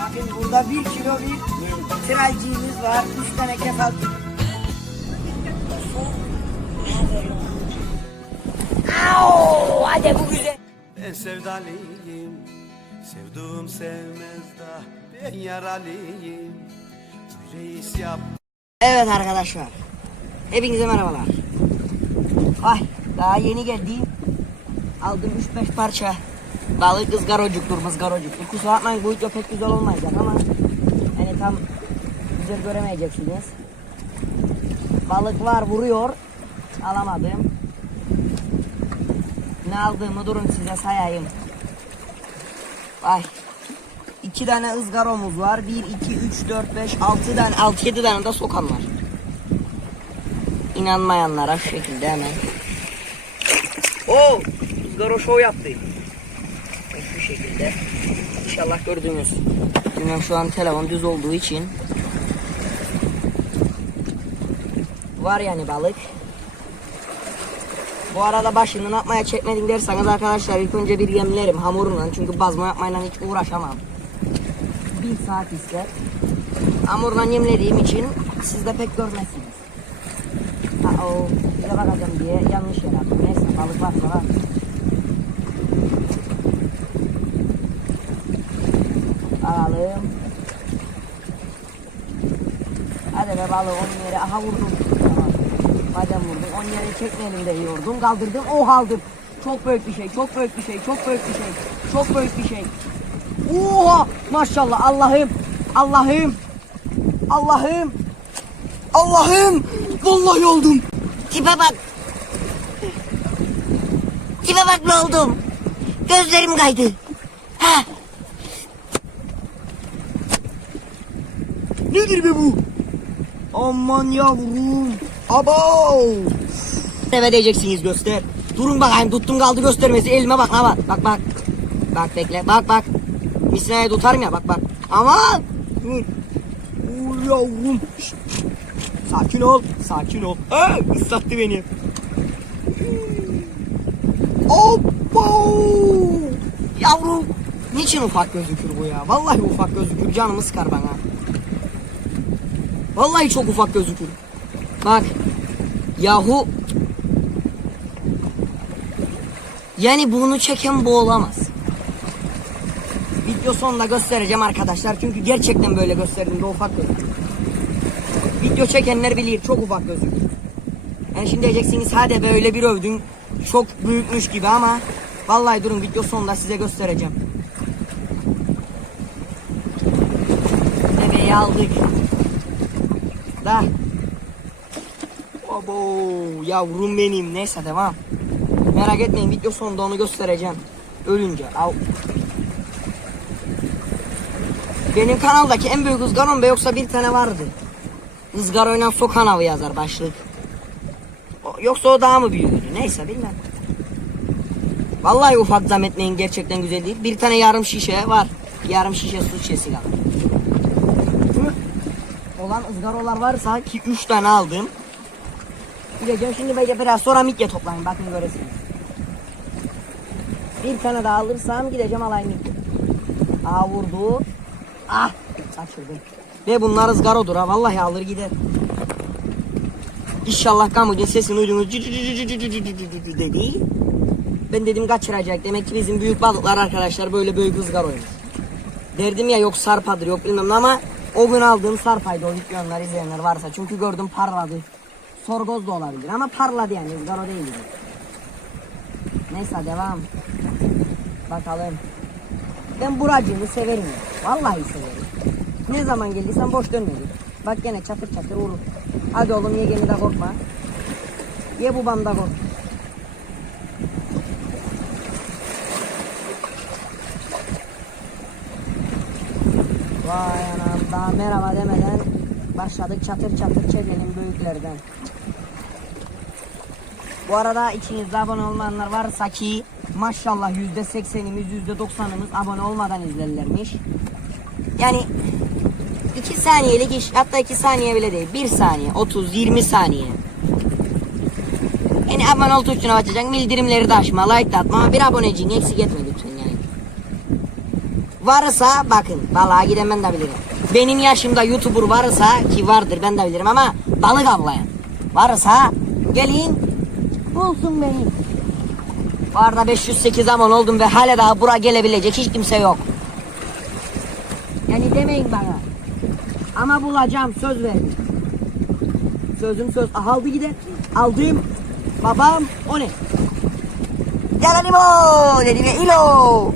Bakın burada bir kilo bir tralciğimiz var. Üç tane kefal. Au! Hadi bu güzel. Ben sevdalıyım Sevduğum sevmez da Ben yaralıyım Reis yap Evet arkadaşlar. Hepinize merhabalar. Ay daha yeni geldim. Aldım 3-5 parça. Balık ızgarocuktur mızgarocuktur. Kusura bakmayın bu video pek güzel olmayacak ama hani tam güzel göremeyeceksiniz. Balık var vuruyor. Alamadım. Ne aldığımı durun size sayayım. Ay. İki tane ızgaromuz var. 1, 2, 3, 4, 5, 6 tane, 6, 7 tane de sokan var. İnanmayanlara şu şekilde hemen. Oo, ızgaro show yaptı. İnşallah gördünüz. Bilmem şu an telefon düz olduğu için. Var yani balık. Bu arada başından atmaya çekmedin derseniz arkadaşlar ilk önce bir yemlerim hamurla çünkü bazma yapmayla hiç uğraşamam. Bir saat ister. Hamurla yemlediğim için siz de pek görmezsiniz. Ha o bakacağım diye yanlış yer attım. Neyse balık varsa var. Alalım. Hadi be balığı on yere aha vurdum. Madem vurdum on yere çekmeyelim de yordum kaldırdım o aldım. Çok büyük bir şey çok büyük bir şey çok büyük bir şey çok büyük bir şey. Oha maşallah Allah'ım Allah'ım Allah'ım Allah'ım vallahi oldum. Tipe bak. Tipe bak ne oldum. Gözlerim kaydı. Ha, Nedir be bu? Aman yavrum. Abo. Eve diyeceksiniz göster. Durun bakayım tuttum kaldı göstermesi elime bak ha bak bak bak. Bekle bak bak. Misinayı tutarım ya bak bak. Dur. Uy yavrum. Şşt. Sakin ol. Sakin ol. Aa, ıslattı beni. Abo. Yavrum. Niçin ufak gözükür bu ya? Vallahi ufak gözükür. Canımı sıkar bana. Vallahi çok ufak gözükür. Bak. Yahu. Yani bunu çeken bu olamaz. Video sonunda göstereceğim arkadaşlar. Çünkü gerçekten böyle gösterdiğimde ufak gözükür. Video çekenler bilir çok ufak gözükür. Yani şimdi diyeceksiniz hadi böyle bir övdün. Çok büyükmüş gibi ama vallahi durun video sonunda size göstereceğim. Bebeği aldık. Da. Abo yavrum benim. Neyse devam. Merak etmeyin video sonunda onu göstereceğim. Ölünce. Al. Benim kanaldaki en büyük ızgarom be yoksa bir tane vardı. Izgaroyla sokan avı yazar başlık. Yoksa o daha mı büyüktü? Neyse bilmem. Vallahi ufak zahmetmeyin gerçekten güzel değil. Bir tane yarım şişe var. Yarım şişe su şişesi kaldı olan ızgaralar varsa ki 3 tane aldım. Gideceğim şimdi böyle biraz sonra midye toplayayım bakın göresiniz. Bir tane daha alırsam gideceğim alayım midye. Aa vurdu. Ah kaçırdım. Ve bunlar ızgarodur ha vallahi alır gider. İnşallah kamucun sesini duydunuz dedi. Ben dedim kaçıracak. Demek ki bizim büyük balıklar arkadaşlar böyle büyük ızgaroymuş. Derdim ya yok sarpadır yok bilmem ama o gün aldığım sarpaydı o videolar izleyenler varsa. Çünkü gördüm parladı. Sorgoz da olabilir ama parladı yani ızgaro değildi. Neyse devam. Bakalım. Ben buracını severim. Vallahi severim. Ne zaman geldiysen boş dönmedik. Bak gene çatır çatır vurur. Hadi oğlum ye gene de korkma. Ye babam da korkma. Vay anam daha merhaba demeden başladık çatır çatır çekelim büyüklerden. Bu arada içinizde abone olmayanlar varsa ki maşallah yüzde seksenimiz yüzde doksanımız abone olmadan izlerlermiş. Yani iki saniyelik iş hatta iki saniye bile değil bir saniye 30 20 saniye. Yani abone ol tuşuna basacaksın bildirimleri de açma like de atma bir aboneciğini eksik etme lütfen yani. varsa bakın balığa giden ben de bilirim. Benim yaşımda YouTuber varsa ki vardır ben de bilirim ama balık avlayan varsa gelin bulsun beni. Bu arada 508 zaman oldum ve hala daha bura gelebilecek hiç kimse yok. Yani demeyin bana. Ama bulacağım söz verdim. Sözüm söz. Aldı gider. Aldım. Babam o ne? Gel limo dedi ve ilo.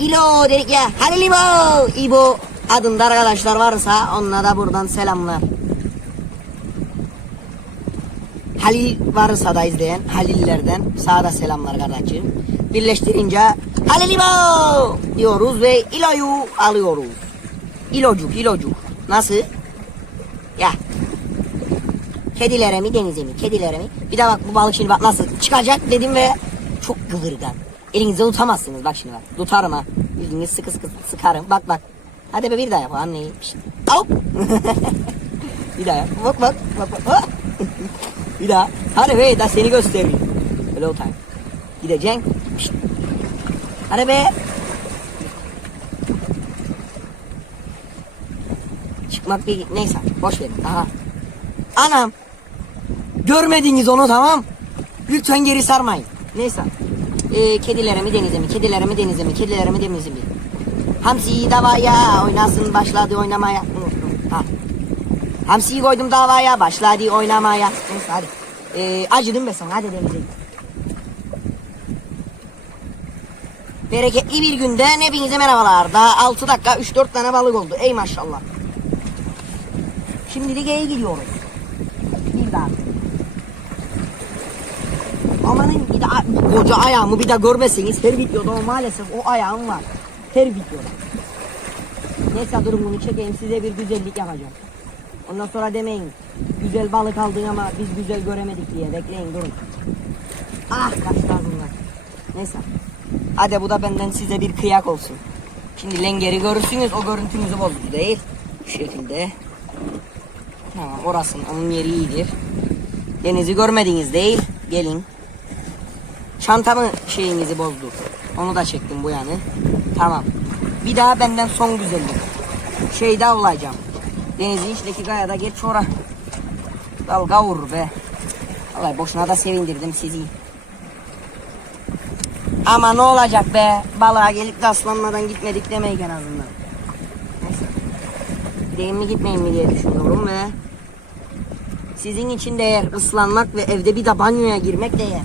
İlo dedik ya. Hadi limo. İbo adında arkadaşlar varsa onlara da buradan selamlar. Halil varsa da izleyen Halillerden sağda selamlar kardeşim. Birleştirince Halil İbo diyoruz ve İlo'yu alıyoruz. İlocuk, ilocuk. Nasıl? Ya. Kedilere mi denize mi? Kedilere mi? Bir de bak bu balık şimdi bak nasıl çıkacak dedim ve çok kıvırgan. Elinizde tutamazsınız bak şimdi bak. Tutarım ha. Bildiğiniz sıkı sıkı sıkarım. Bak bak. Hadi be bir daha yap. Pişt. Hop. bir daha yap. Bak bak. Bak bak. Bir daha. Hadi be daha seni göstereyim. Hello time. Gideceksin. Pişt. Hadi be. Çıkmak bir neyse boş verin. Aha. Anam. Görmediniz onu tamam. Lütfen geri sarmayın. Neyse. Ee, kedilere mi denize mi? Kedilere mi denize mi? Kedilere mi denize mi? Hamsi davaya oynasın başladı oynamaya. Ha. Hamsiyi koydum davaya başladı oynamaya. Neyse hadi. Ee, acıdım be sana hadi denize. Bereketli bir günden hepinize merhabalar. Daha 6 dakika 3-4 tane balık oldu. Ey maşallah. Şimdilik E'ye gidiyoruz. Bir daha. Amanın bir bu koca ayağımı bir daha görmeseniz her videoda o maalesef o ayağım var. Her videoda. Neyse durun bunu çekeyim size bir güzellik yapacağım. Ondan sonra demeyin güzel balık aldın ama biz güzel göremedik diye bekleyin durun. Ah kaçtı ağzımdan. Neyse. Hadi bu da benden size bir kıyak olsun. Şimdi lengeri görürsünüz o görüntünüzü bozdu değil. Bu şekilde. Tamam orası onun yeri iyidir. Denizi görmediniz değil. Gelin. Çantamı şeyinizi bozdu. Onu da çektim bu yanı. Tamam. Bir daha benden son güzellik. Şeyde avlayacağım. Denizin içindeki kayada geç ora. Dalga vurur be. Vallahi boşuna da sevindirdim sizi. Ama ne olacak be? Balığa gelip de aslanmadan gitmedik demeyin en azından. Neyse. Gideyim mi gitmeyeyim mi diye düşünüyorum ve sizin için değer ıslanmak ve evde bir de banyoya girmek değer.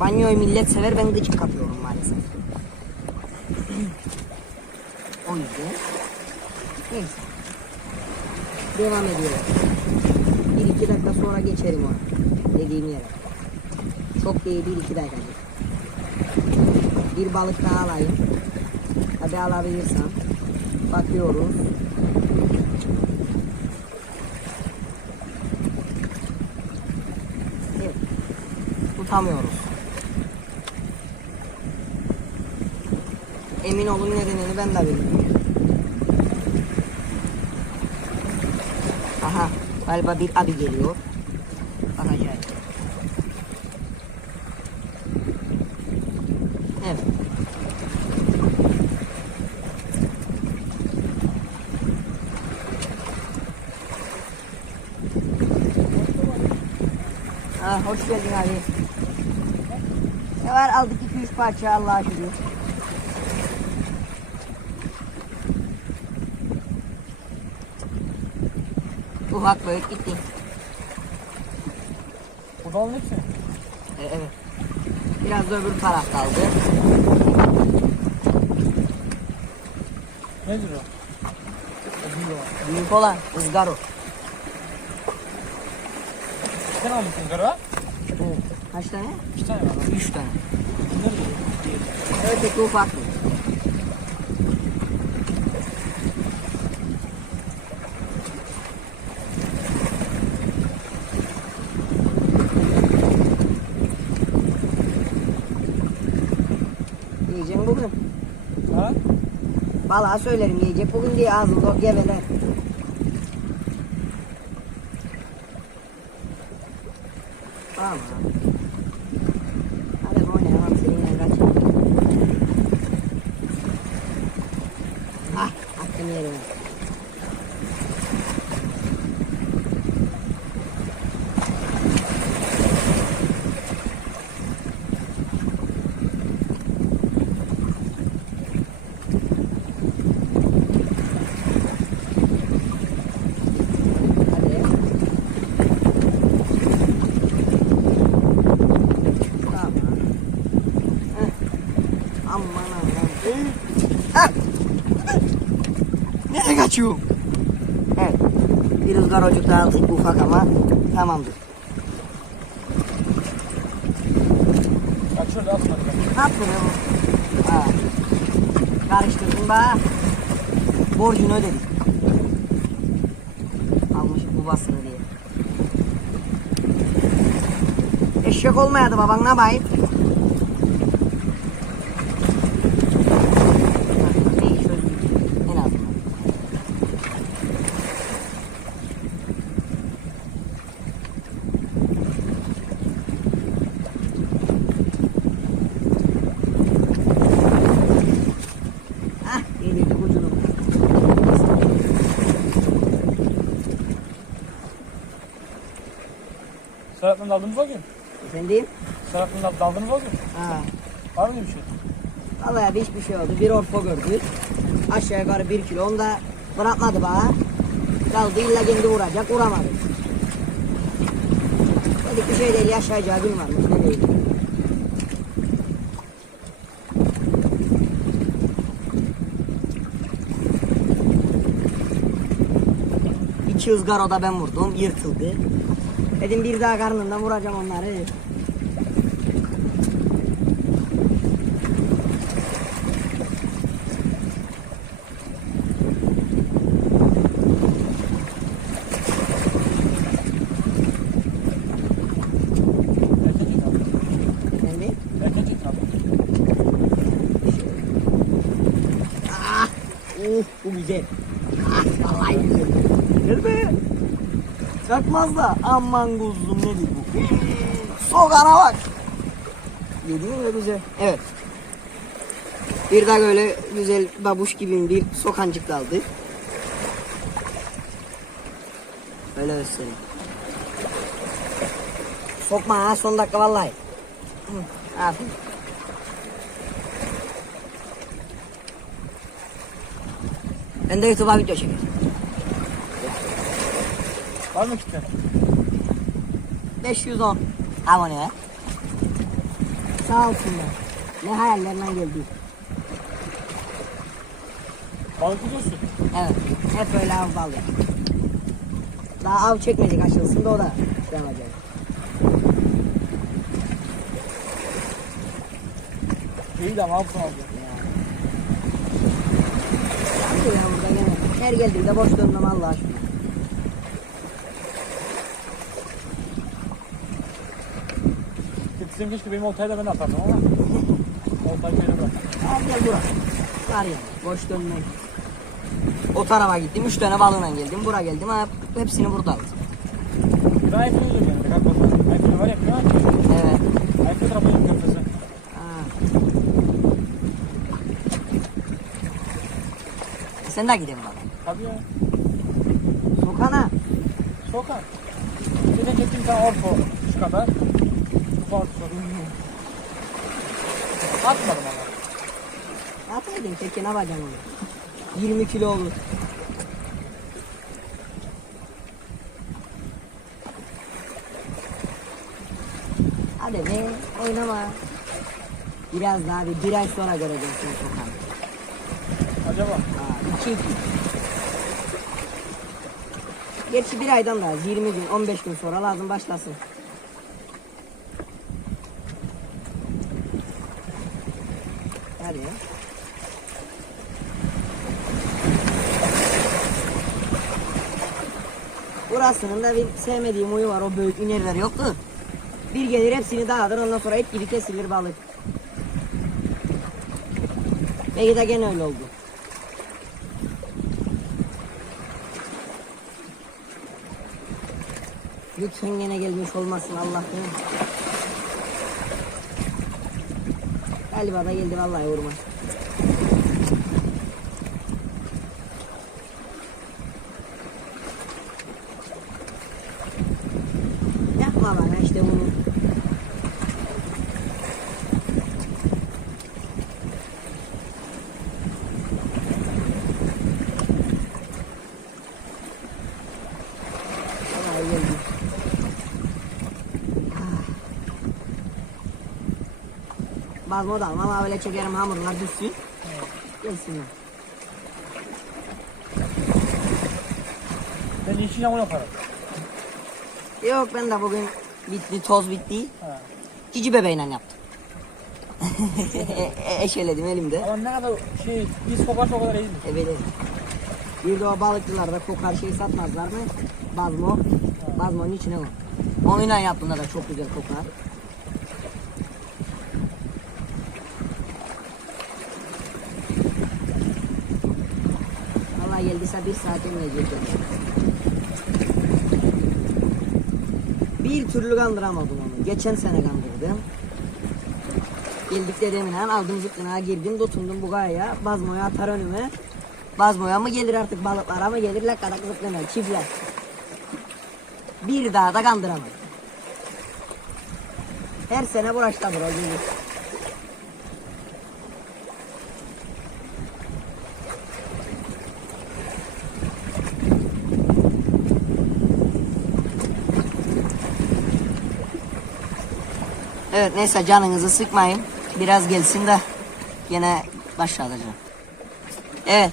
Banyoyu millet sever ben gıcık kapıyorum maalesef. O yüzden neyse. Devam ediyorum. Bir iki dakika sonra geçerim ona. Dediğim yere. Çok değil bir iki dakika. Bir balık daha alayım. Hadi alabilirsem. Bakıyoruz. Evet. Tutamıyoruz. Emin olun nedenini ben de bilmiyorum. Aha galiba bir abi geliyor. Bakacağız. Evet. Ha, hoş geldin abi. Ne var aldık 2-3 parça Allah'a şükür. Ufak böyle gitti. Bu dalın hepsi. E, evet. Biraz da öbür taraf kaldı. Nedir o? Büyük olan ızgaro. Sen almışsın gara. Evet. Kaç tane? İki tane var. Üç tane. Peki ufak. Yiyeceğim bugün. Ha? Balığa söylerim yiyecek bugün diye ağzımda geveler. Tamam. Hadi oynayalım seninle kaç. Koçum. Evet. Bir ızgarocuk daha aldık ufak ama tamamdır. Bak şurada atma. Yaptın ya bu? Ha. Karıştırdın. Borcunu ödedik. Almış babasını diye. Eşek olmayadı baban ne yapayım? İyi çözdük. En azından. Hah, yedirdik ucunu. Serap'la daldınız o gün. Efendim? Serap'la daldınız o gün. Ha. Var mı bir şey? Vallahi bir hiçbir şey oldu. Bir orpo gördük. Aşağı yukarı bir kilo. Onu da bırakmadı bana. Kaldı illa kendi vuracak. Vuramadı. Dedik bir şey değil. Yaşayacağı gün varmış. Ne değil. İki ızgaroda ben vurdum. Yırtıldı. Dedim bir daha karnından vuracağım onları. Ah, uh, bu güzel. Ah, vallahi güzel. Gel be. Çakmaz da. Aman kuzum nedir bu? Sokana bak. Yediğin de güzel. Evet. Bir de böyle güzel babuş gibi bir sokancık daldı. Öyle göstereyim. Sokma ha son dakika vallahi. Hı, aferin. Ben de YouTube'a video çekiyorum. Var mı kitle? 510 abone. Sağ olsunlar. Ne hayallerine geldi. Balık gidiyorsun. Evet. Hep öyle av bal ya. Daha av çekmedik açılsın da o da yapacak. İyi de ama altın aldı. Yandı ya burada gene. Her geldiğimde boş dönmem Allah aşkına. Gitsin keşke benim oltayı da ben atardım ama. Oltayı şeyle bırak. Al gel bura. Var ya boş dönmek. O tarafa gittim. Üç tane balığına geldim. Bura geldim. Ha, hepsini burada aldım. Bir daha iPhone olacak yani. Kalk bakalım. iPhone var ya. Daha Evet. iPhone tarafı yok. Sen de gidelim bana. Tabii ya. Sokana. Sokak. Bir de gittim sen orpo şu kadar. Sorun. Atmadım ama. Ataydın peki ne yapacaksın onu? 20 kilo olur. Hadi be oynama. Biraz daha bir, bir ay sonra göreceksin sokağı. Acaba? Aa, iki iki. Gerçi bir aydan daha 20 gün 15 gün sonra lazım başlasın. Hadi ya. Burasının da bir sevmediğim huyu var. O büyük inerler yoktu. Bir gelir hepsini dağıtır ondan sonra et gibi kesilir balık. Belki de gene öyle oldu. Lütfen gene gelmiş olmasın Allah'ım. Galiba da geldi vallahi vurma. Yapma bana işte bunu. Vallahi geldi. Bazma da ama öyle çekerim hamurlar düşsün. Gelsinler. Ben işi yağmur yaparım. Yok ben de bugün bitti toz bitti. Ha. Cici bebeğiyle yaptım. E- Eşeledim elimde. Ama ne kadar şey, biz kokarsa o kadar iyidir. Evet. evet. Bir de o balıkçılarda kokar şey satmazlar mı? Bazmo. Bazmonun içine o. Onunla yaptığında da çok güzel kokar. Vallahi geldiyse bir türlü kandıramadım onu. Geçen sene kandırdım. Geldik dedemin han aldım zıkkına girdim tutundum bu gaya bazmoya atar önüme. Bazmoya mı gelir artık balıklara mı gelir la kadak zıkkına çiftler. Bir daha da kandıramadım. Her sene uğraştadır o Evet neyse canınızı sıkmayın. Biraz gelsin de yine başlatacağım. Evet.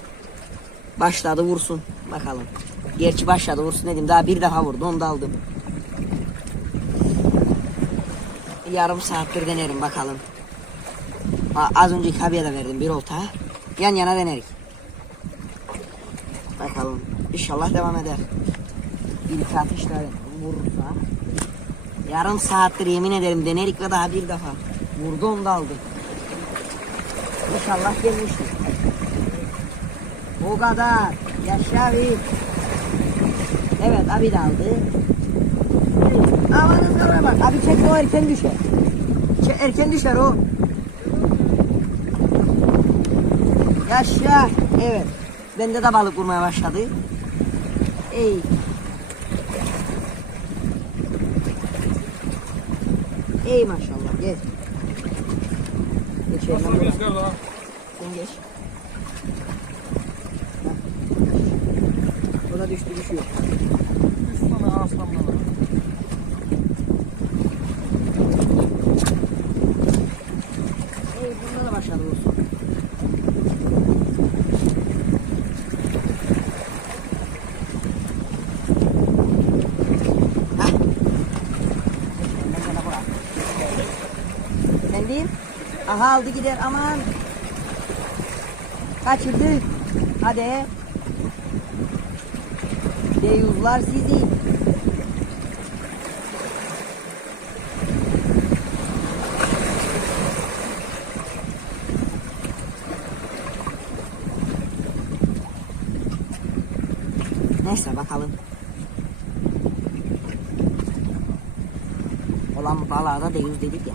Başladı vursun. Bakalım. Gerçi başladı vursun dedim. Daha bir defa vurdu onu da aldım. Yarım saattir denerim bakalım. Az önceki abiye de verdim bir olta. Yan yana denerik. Bakalım. İnşallah devam eder. Bir iki atışla vurursa. Yarım saattir yemin ederim denerik ve daha bir defa. Vurdu onu da aldı. İnşallah gelmiştir. O kadar. Yaşa abi. Evet abi de aldı. Aman ızgara bak. Abi çek o erken düşer. Çek, erken düşer o. Yaşa. Evet. Bende de balık vurmaya başladı. Ey. Ey maşallah gel. Geç Nasıl rüzgar daha? Sen geç. Bu da düştü düşüyor. Üç tane aslanlar var. Ey bunda da başladı vursun. Hah. Ben de bırak. Sen değil. Aha aldı gider aman. Kaçırdı. Hadi. Deyuzlar sizi. Neyse bakalım. Olan balığa da deyuz dedik ya.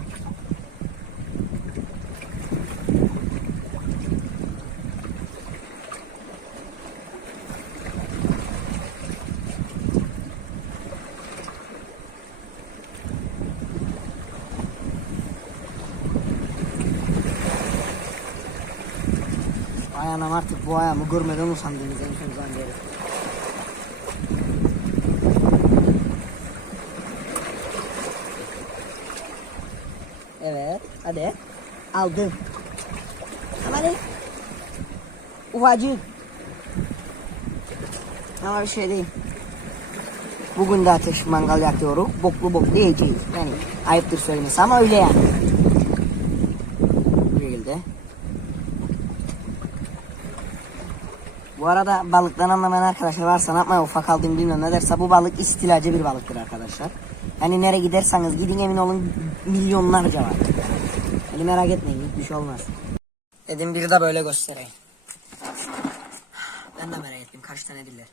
Ay anam artık bu ayağımı görmeden usandınız en sonundan beri. Evet, hadi. Aldım. Hadi. Ufacık. Ama bir şey değil. Bugün de ateş mangal yakıyoruz. Boklu boklu yiyeceğiz. Yani ayıptır söylemesi ama öyle yani. Bu şekilde. Bu arada balıktan anlamayan arkadaşlar varsa ne yapmaya ufak aldığım bilmem ne derse bu balık istilacı bir balıktır arkadaşlar. Yani nereye giderseniz gidin emin olun milyonlarca var. Yani merak etmeyin hiçbir şey olmaz. Dedim biri de böyle göstereyim. Ben de merak ettim kaç tane diller.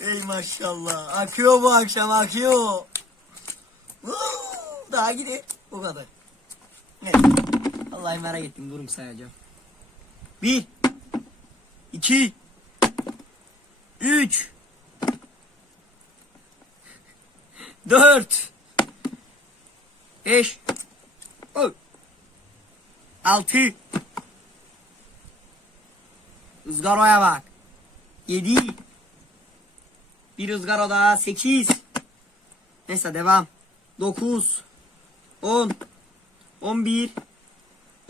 Ey maşallah akıyor bu akşam akıyor. Daha gidiyor bu kadar. Evet. Vallahi merak ettim durum sayacağım. Bir. iki, Üç. Dört. Beş. Altı. Izgaraya bak. Yedi. Bir ızgara daha. Sekiz. Neyse devam. Dokuz. On. On bir.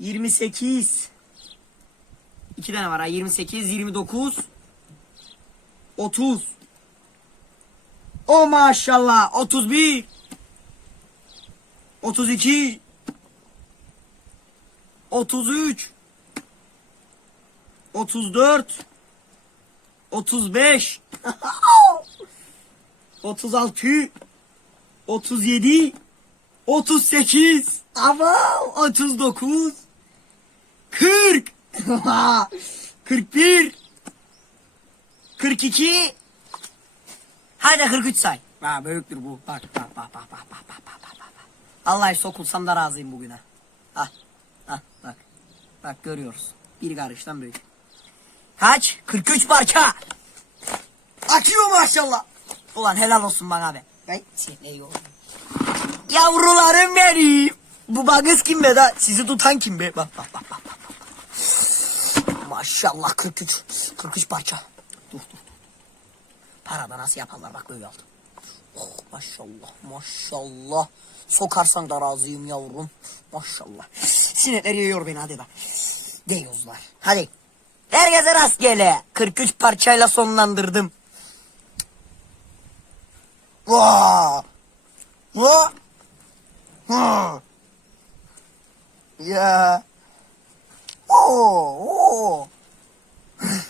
28 İki tane var ha 28 29 30 O maşallah 31 32 33 34 35 36 37 38 ama 39 40 41 42 Hadi 43 say. Ha büyüktür bu. Bak bak bak bak bak bak bak bak bak. bak. Vallahi sokulsam da razıyım bugüne. Ah. Ah bak. Bak görüyoruz. Bir karıştan büyük. Kaç? 43 parça. Akıyor maşallah. Ulan helal olsun bana be. Ben seni iyi. Yavrularım benim. Bu bagız kim be da? Sizi tutan kim be? Bak bak bak bak. bak. Maşallah 43. 43 parça. Dur dur dur. Parada nasıl yaparlar bak böyle aldım. Oh maşallah maşallah. Sokarsan da razıyım yavrum. Maşallah. Sinekler yiyor beni hadi bak. Deyozlar. Hadi. Herkese rastgele. 43 parçayla sonlandırdım. Vaa. Vaa. Yeah. Oh, oh.